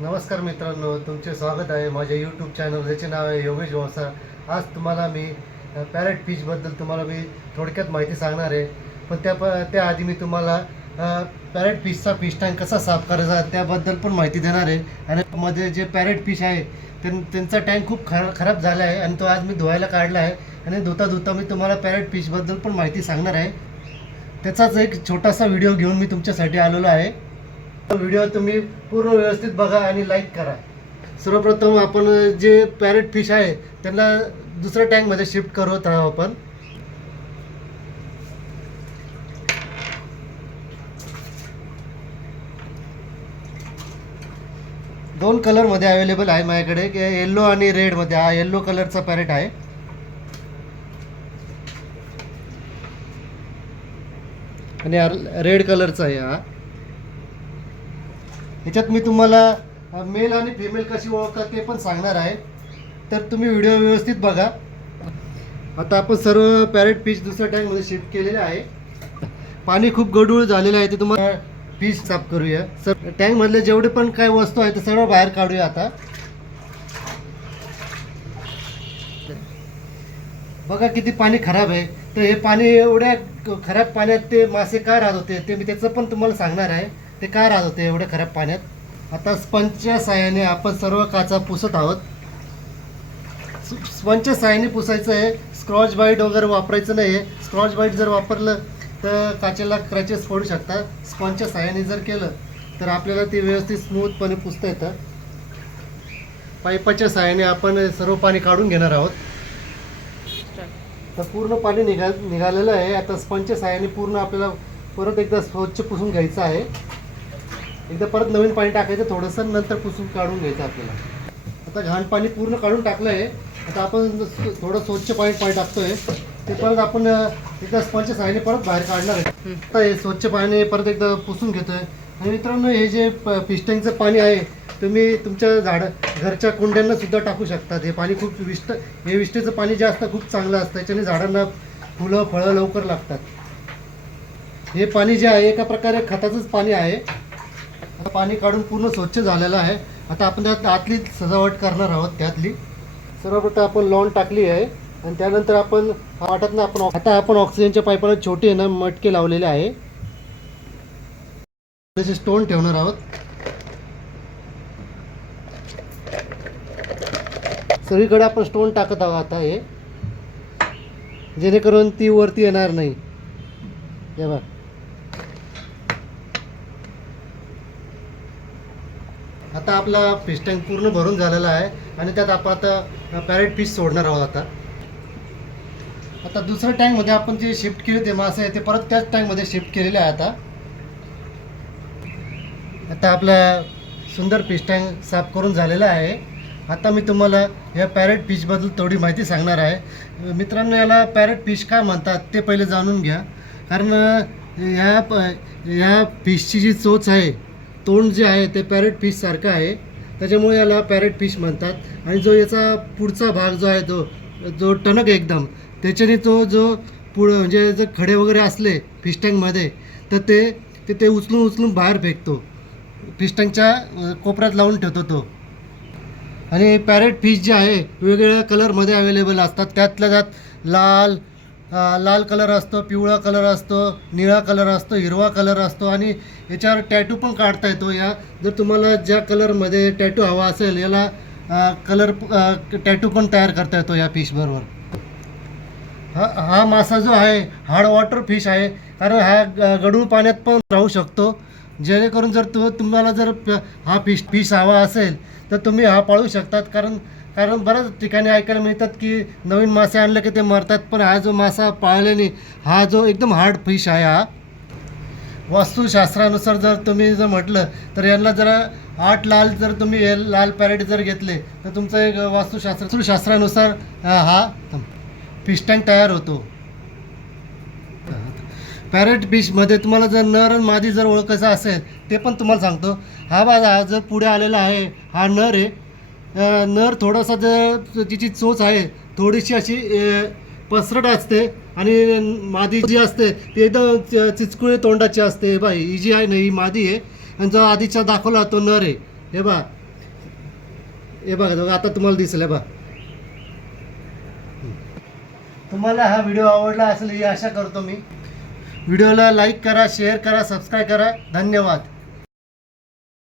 नमस्कार मित्रांनो, तुमचे स्वागत आहे माझ्या यूट्यूब चॅनल, ज्याचे नाव आहे योगेश वंसा. आज तुम्हाला मी पॅरेट फिशबद्दल तुम्हाला मी थोडक्यात माहिती सांगणार आहे. पण त्याआधी मी तुम्हाला पॅरेट फिशचा फिश टँक कसा साफ करायचा त्याबद्दल पण माहिती देणार आहे. आणि मध्ये जे पॅरेट फिश आहे त्यांचा टँक खूप खराब झाला आहे आणि तो आज मी धुवायला काढला आहे. आणि धुता मी तुम्हाला पॅरेट फिशबद्दल पण माहिती सांगणार आहे. त्याचाच एक छोटासा व्हिडिओ घेऊन मी तुमच्यासाठी आलेलो आहे. व्हिडिओ तुम्ही पूर्ण व्यवस्थित बघा आणि लाईक करा. सर्वप्रथम आपण जे पॅरेट फिश आहे त्यांना दुसऱ्या टँकमध्ये शिफ्ट करत आहोत. आपण दोन कलरमध्ये अवेलेबल आहे माझ्याकडे, की येल्लो आणि रेडमध्ये. हा येल्लो कलरचा पॅरेट आहे आणि रेड कलरचा आहे हा. ह्याच्यात मी तुम्हाला मेल आणि फिमेल कशी ओळखतात ते पण सांगणार आहे, तर तुम्ही व्हिडिओ व्यवस्थित बघा. आता आपण सर्व पॅरेट फिश दुसऱ्या टँकमध्ये शिफ्ट केलेले आहे. पाणी खूप गढूळ झालेलं आहे, ते तुम्हाला फिश साफ करूया. सर टँकमधले जेवढे पण काय वस्तू आहे ते सर्व बाहेर काढूया. आता बघा किती पाणी खराब आहे. तर हे पाणी, एवढ्या खराब पाण्यात ते मासे का राहत होते ते मी त्याचं पण तुम्हाला सांगणार आहे, ते का राहत होते एवढ्या खराब पाण्यात. आता स्पंजच्या साहाय्याने आपण सर्व काचा पुसत आहोत. स्पंजच्या साहाय्याने पुसायचं आहे, स्क्रॉच बाईट वगैरे वापरायचं नाही आहे. स्क्रॉच बाईट जर वापरलं तर काचेला क्रॅचेस पडू शकतात. स्पंजच्या साहाय्याने जर केलं तर आपल्याला ते व्यवस्थित स्मूथपणे पुसता येतं. पाईपाच्या आपण सर्व पाणी काढून घेणार आहोत. तर पूर्ण पाणी निघालेलं आहे. आता स्पंजच्या साहाय्याने पूर्ण आपल्याला परत एकदा स्वच्छ पुसून घ्यायचं आहे. एकदा परत नवीन पाणी टाकायचं थोडंसं, नंतर पुसून काढून घ्यायचं आपल्याला. आता घाण पाणी पूर्ण काढून टाकलं आहे. आता आपण थोडं स्वच्छ पाणी टाकतोय, ते परत आपण एकदा स्पंजच्या साहाय्याने परत बाहेर काढणार आहे. आता हे स्वच्छ पाणी परत एकदा पुसून घेतोय. आणि मित्रांनो, हे जे फिश टँकचं पाणी आहे तुम्ही तुमच्या घरच्या कुंड्यांना सुद्धा टाकू शकतात. हे पाणी खूप विष्टेचं पाणी जे असतं खूप चांगलं असतं, त्याच्याने झाडांना फुलं फळं लवकर लागतात. हे पाणी जे आहे एका प्रकारे खताचंच पाणी आहे. आता पाणी काढून पूर्ण स्वच्छ झालेलं आहे. आता आपण त्यात आतली सजावट करणार आहोत. त्यातली सर्वप्रथम आपण लॉन टाकली आहे आणि त्यानंतर आपण वाटत आपण ऑक्सिजनच्या पाईपाला छोटे ना मटके लावलेले आहे. त्याचे स्टोन ठेवणार आहोत. सगळीकडे आपण स्टोन टाकत आहोत आता, हे जेणेकरून ती वरती येणार नाही. हे बघा, आता आपला फिश टँक पूर्ण भरून झालेला आहे आणि त्यात आपण आता पॅरेट फिश सोडणार आहोत. आता दुसऱ्या टँकमध्ये आपण जे शिफ्ट केले ते मासे आहे ते परत त्याच टँकमध्ये शिफ्ट केलेले आहे. आता आपला सुंदर फिश टँक साफ करून झालेला आहे. आता मी तुम्हाला या पॅरेट फिशबद्दल थोडी माहिती सांगणार आहे. मित्रांनो, याला पॅरेट फिश का म्हणतात ते पहिले जाणून घ्या. कारण ह्या फिशची जी चोच आहे, तोंड जे आहे ते पॅरेट फिशसारखं आहे, त्याच्यामुळे याला पॅरेट फिश म्हणतात. आणि जो याचा पुढचा भाग जो आहे तो जो टणक एकदम, त्याच्याने तो जो पुढं म्हणजे जर खडे वगैरे असले फिश टँकमध्ये तर ते उचलून बाहेर फेकतो, फिश टँकच्या कोपऱ्यात लावून ठेवतो तो. आणि पॅरेट फिश जे आहे वेगवेगळ्या कलरमध्ये अवेलेबल असतात. त्यातल्या त्यात लाल कलर असतो, पिवळा कलर असतो, निळा कलर असतो, हिरवा कलर असतो आणि याच्यावर टॅटू पण काढता येतो. जर तुम्हाला ज्या कलरमध्ये टॅटू हवा असेल याला कलर टॅटू पण तयार करता येतो या फिशबरोबर. हा मासा जो आहे हार्ड वॉटर फिश आहे, कारण हा गढूळ पाण्यात पण राहू शकतो. जेणेकरून जर तुम्हाला जर हा फिश हवा असेल तर तुम्ही हा पाळू शकतात. कारण बऱ्याच ठिकाणी ऐकायला मिळतात की नवीन मासे आणले की ते मरतात, पण हा जो मासा पाळल्याने हा जो एकदम हार्ड फिश आहे. हा वास्तुशास्त्रानुसार जर तुम्ही म्हटलं तर यांना जरा 8 लाल जर तुम्ही लाल पॅरेट जर घेतले तर तुमचं एक वास्तुशास्त्रानुसार हा फिश टँक तयार होतो. पॅरेट फिशमध्ये तुम्हाला जर नर आणि मादी जर ओळखायचं असेल ते पण तुम्हाला सांगतो. हा जर पुढे आलेला आहे हा नर आहे. नर थोडासा जर तिची चोच आहे थोडीशी अशी पसरट असते आणि मादी जी असते ती एकदम चिचकुळे तोंडाची असते. ही जी आहे ना ही मादी आहे आणि जो आधीचा दाखवला तो नर आहे. हे बा, हे बघा आता तुम्हाला दिसलं बघा. तुम्हाला हा व्हिडिओ आवडला असेल ही आशा करतो मी. व्हिडिओला लाईक करा, शेअर करा, सबस्क्राईब करा. धन्यवाद.